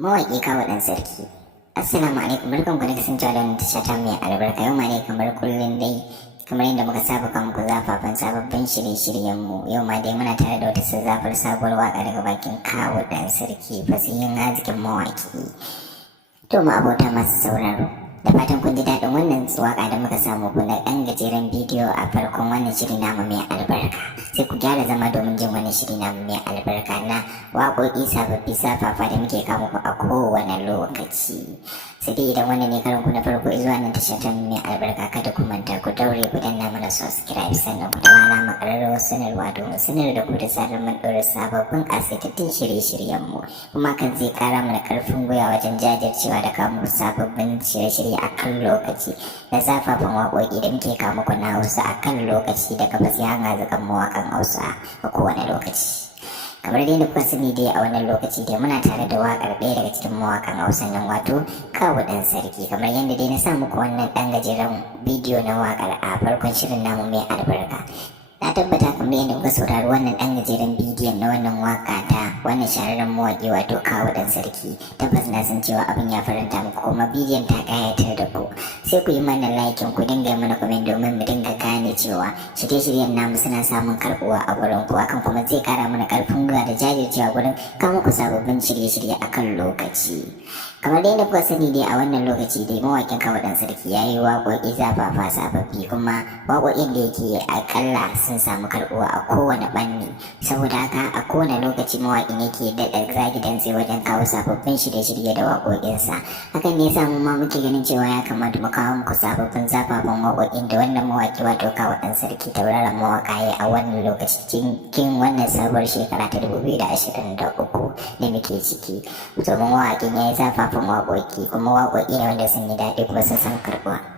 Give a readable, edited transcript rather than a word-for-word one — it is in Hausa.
Mawaƙi Kawu Ɗan Sarki. Assalamu alaikum, barkanku da kasancewa da wannan tasha ta mai albarka. Yau ma dai kamar kullum dai kamar yadda muka saba kan muku zafafan sababbin shirye-shiryen mu. Yau ma dai muna tare da wata sabuwar waka daga bakin Kawu Ɗan Sarki, fasihin arzikin mawaƙi. To ma abota masu sauraro, da fatan kun ji daɗin wannan waka da muka samu ku na ɗan gajeren bidiyo a farkon wannan shiri namu mai albarka. Sai ku gyara zama domin jin wannan shiri namu mai albarka na waƙoƙi sababbi safafa da muke kawo muku a kowane lokaci. Sai dai idan wannan ne karin ku na farko zuwa nan tashar ta mai albarka, kada ku manta ku daure ku danna mana subscribe, sannan ku taɓa alama ƙararrawar sanarwa domin sanar da ku da zarar mun ɗora sababbin ƙasaitattun shirye-shiryen mu. Kuma kan zai ƙara mana ƙarfin gwiwa wajen jajircewa da kawo muku sababbin shirye-shirye a kan lokaci da zafafan waƙoƙi da muke kawo muku na Hausa a kan lokaci daga fasihan hazikan mawaƙan Hausa a kowane lokaci. Kamar dai da kuka sani dai a wannan lokaci dai muna tare da waƙar ɗaya daga cikin mawaƙan Hausa nan, wato Kawu Ɗan Sarki. Kamar yadda dai na sa muku wannan ɗan gajeren bidiyo na waƙar a farkon shirin namu mai albarka. Na tabbata kamar yadda kuka saurari wannan ɗan gajeren bidiyon na wannan waka ta wannan shahararren mawaƙi wato Kawu Ɗan Sarki, tabbas na san cewa abin ya faranta muku kuma bidiyon ta ƙayatar da ku. Sai ku yi mana laikin, ku dinga mana comment domin mu dinga gane cewa shirye-shiryen namu suna samun karɓuwa a gurin ku, hakan kuma zai ƙara mana ƙarfin gwiwa da jajircewa gurin kawo muku sababbin shirye-shirye a kan lokaci. Kamar dai da kuka sani dai a wannan lokaci dai mawaƙin Kawu Ɗan Sarki ya yi waƙoƙi zafafa sababbi, kuma waƙoƙin da yake akalla sun samu karɓuwa a kowane ɓanni. Saboda haka a kowane lokaci mawaƙin yake daɗa zagi dantse wajen kawo sababbin shirye-shirye da waƙoƙinsa. Hakan ne yasa mu ma muke ganin cewa ya kamata mu kawo muku sababbin zafafan waƙoƙin da wannan mawaƙi wato Kawu Ɗan Sarki tauraron mawaƙa ya a wannan lokaci cikin wannan sabuwar shekara ta 2023 da muke ciki. Domin mawaƙin ya yi zafafan waƙoƙi, kuma waƙoƙi ne wanda sun yi daɗi kuma sun samu karɓuwa.